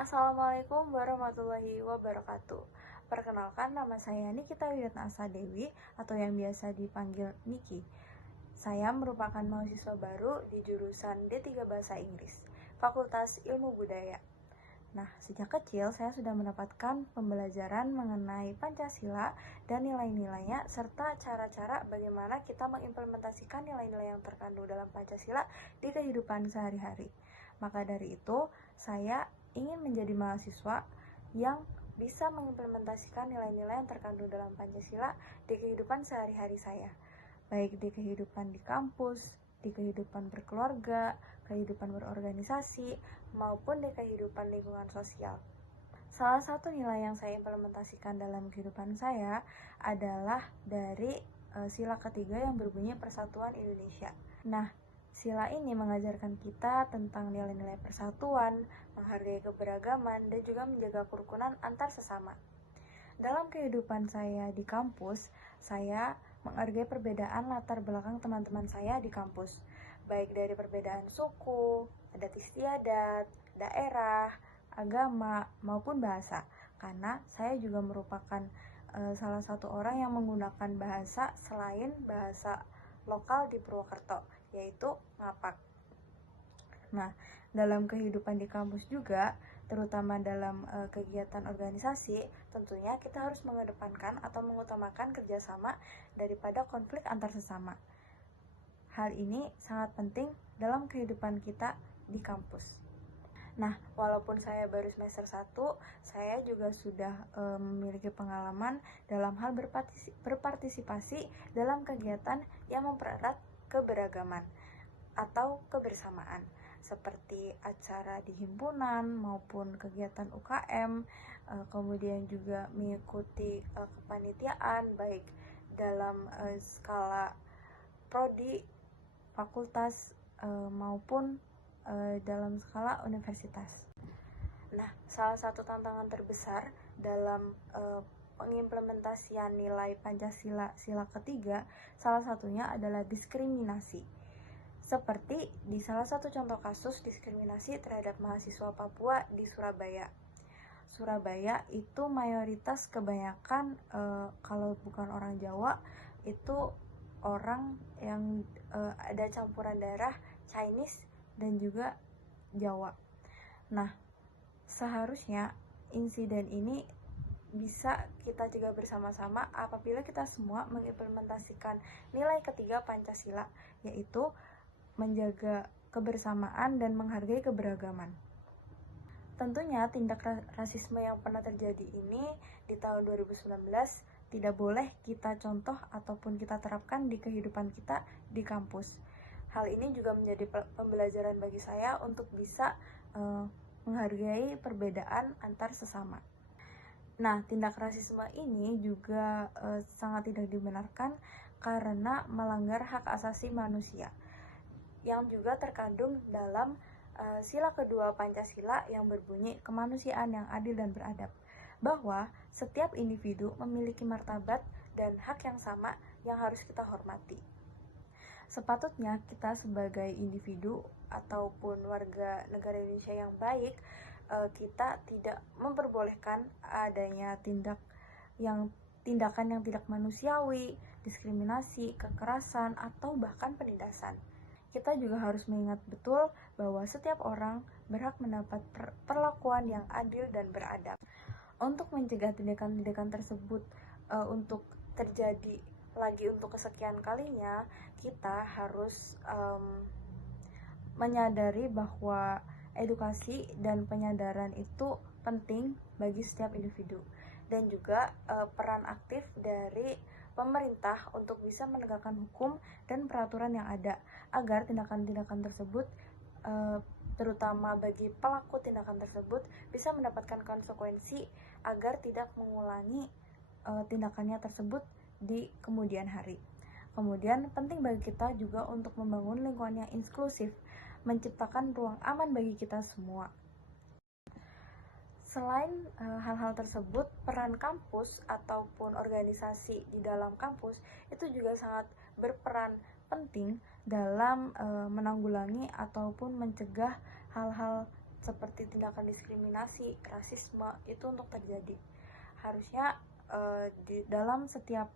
Assalamualaikum warahmatullahi wabarakatuh. Perkenalkan, nama saya Nikita Wiratna Asa Dewi atau yang biasa dipanggil Niki. Saya merupakan mahasiswa baru di jurusan D3 Bahasa Inggris, Fakultas Ilmu Budaya. Nah, sejak kecil saya sudah mendapatkan pembelajaran mengenai Pancasila dan nilai-nilainya serta cara-cara bagaimana kita mengimplementasikan nilai-nilai yang terkandung dalam Pancasila di kehidupan sehari-hari. Maka dari itu, saya ingin menjadi mahasiswa yang bisa mengimplementasikan nilai-nilai yang terkandung dalam Pancasila di kehidupan sehari-hari saya, baik di kehidupan di kampus, di kehidupan berkeluarga, kehidupan berorganisasi, maupun di kehidupan lingkungan sosial. Salah satu nilai yang saya implementasikan dalam kehidupan saya adalah dari sila ketiga yang berbunyi Persatuan Indonesia. Nah, sila ini mengajarkan kita tentang nilai-nilai persatuan, menghargai keberagaman, dan juga menjaga kerukunan antar sesama. Dalam kehidupan saya di kampus, saya menghargai perbedaan latar belakang teman-teman saya di kampus, baik dari perbedaan suku, adat istiadat, daerah, agama, maupun bahasa. Karena saya juga merupakan salah satu orang yang menggunakan bahasa selain bahasa lokal di Purwokerto, yaitu ngapak. Nah, dalam kehidupan di kampus juga, terutama dalam kegiatan organisasi, tentunya kita harus mengedepankan atau mengutamakan kerjasama daripada konflik antar sesama. Hal ini sangat penting dalam kehidupan kita di kampus. Nah, walaupun saya baru semester 1, saya juga sudah memiliki pengalaman dalam hal berpartisipasi dalam kegiatan yang mempererat keberagaman atau kebersamaan, seperti acara di himpunan maupun kegiatan UKM, kemudian juga mengikuti kepanitiaan baik dalam skala prodi, fakultas, maupun dalam skala universitas. Nah, salah satu tantangan terbesar dalam pengimplementasian nilai Pancasila sila ketiga, salah satunya adalah diskriminasi. Seperti di salah satu contoh kasus diskriminasi terhadap mahasiswa Papua di Surabaya. Surabaya itu mayoritas kebanyakan kalau bukan orang Jawa itu orang yang ada campuran darah Chinese dan juga Jawa. Nah, seharusnya insiden ini bisa kita cegah bersama-sama apabila kita semua mengimplementasikan nilai ketiga Pancasila, yaitu menjaga kebersamaan dan menghargai keberagaman. Tentunya tindak rasisme yang pernah terjadi ini di tahun 2019 tidak boleh kita contoh ataupun kita terapkan di kehidupan kita di kampus. Hal ini juga menjadi pembelajaran bagi saya untuk bisa menghargai perbedaan antar sesama. Nah, tindak rasisme ini juga sangat tidak dibenarkan karena melanggar hak asasi manusia yang juga terkandung dalam sila kedua Pancasila yang berbunyi kemanusiaan yang adil dan beradab, bahwa setiap individu memiliki martabat dan hak yang sama yang harus kita hormati. Sepatutnya kita sebagai individu ataupun warga negara Indonesia yang baik, kita tidak memperbolehkan adanya tindakan yang tidak manusiawi, diskriminasi, kekerasan, atau bahkan penindasan. Kita juga harus mengingat betul bahwa setiap orang berhak mendapat perlakuan yang adil dan beradab. Untuk mencegah tindakan-tindakan tersebut untuk terjadi lagi untuk kesekian kalinya, kita harus menyadari bahwa edukasi dan penyadaran itu penting bagi setiap individu, dan juga peran aktif dari pemerintah untuk bisa menegakkan hukum dan peraturan yang ada agar tindakan-tindakan tersebut terutama bagi pelaku tindakan tersebut bisa mendapatkan konsekuensi agar tidak mengulangi tindakannya tersebut di kemudian hari. Kemudian penting bagi kita juga untuk membangun lingkungan yang inklusif, menciptakan ruang aman bagi kita semua. Selain hal-hal tersebut, peran kampus ataupun organisasi di dalam kampus itu juga sangat berperan penting dalam menanggulangi ataupun mencegah hal-hal seperti tindakan diskriminasi, rasisme itu untuk terjadi. Harusnya di dalam setiap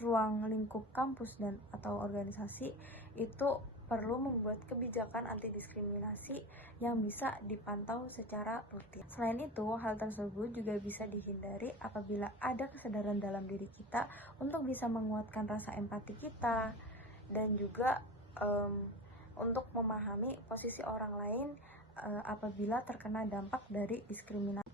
ruang lingkup kampus dan atau organisasi itu perlu membuat kebijakan anti diskriminasi yang bisa dipantau secara rutin. Selain itu, hal tersebut juga bisa dihindari apabila ada kesadaran dalam diri kita untuk bisa menguatkan rasa empati kita dan juga untuk memahami posisi orang lain apabila terkena dampak dari diskriminasi.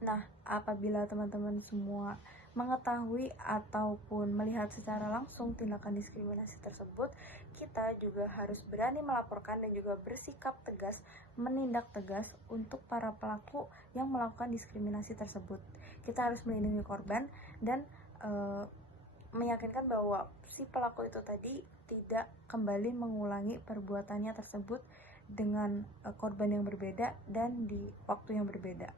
Nah, apabila teman-teman semua mengetahui ataupun melihat secara langsung tindakan diskriminasi tersebut, kita juga harus berani melaporkan dan juga bersikap tegas, menindak tegas untuk para pelaku yang melakukan diskriminasi tersebut. Kita harus melindungi korban dan meyakinkan bahwa si pelaku itu tadi tidak kembali mengulangi perbuatannya tersebut dengan korban yang berbeda dan di waktu yang berbeda.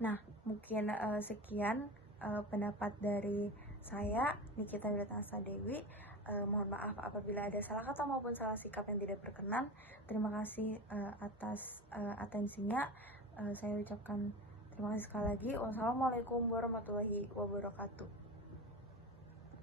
Nah, mungkin sekian pendapat dari saya, Nikita Wiratasa Dewi. Mohon maaf apabila ada salah kata maupun salah sikap yang tidak berkenan. Terima kasih atas atensinya. Saya ucapkan terima kasih sekali lagi. Wassalamualaikum warahmatullahi wabarakatuh.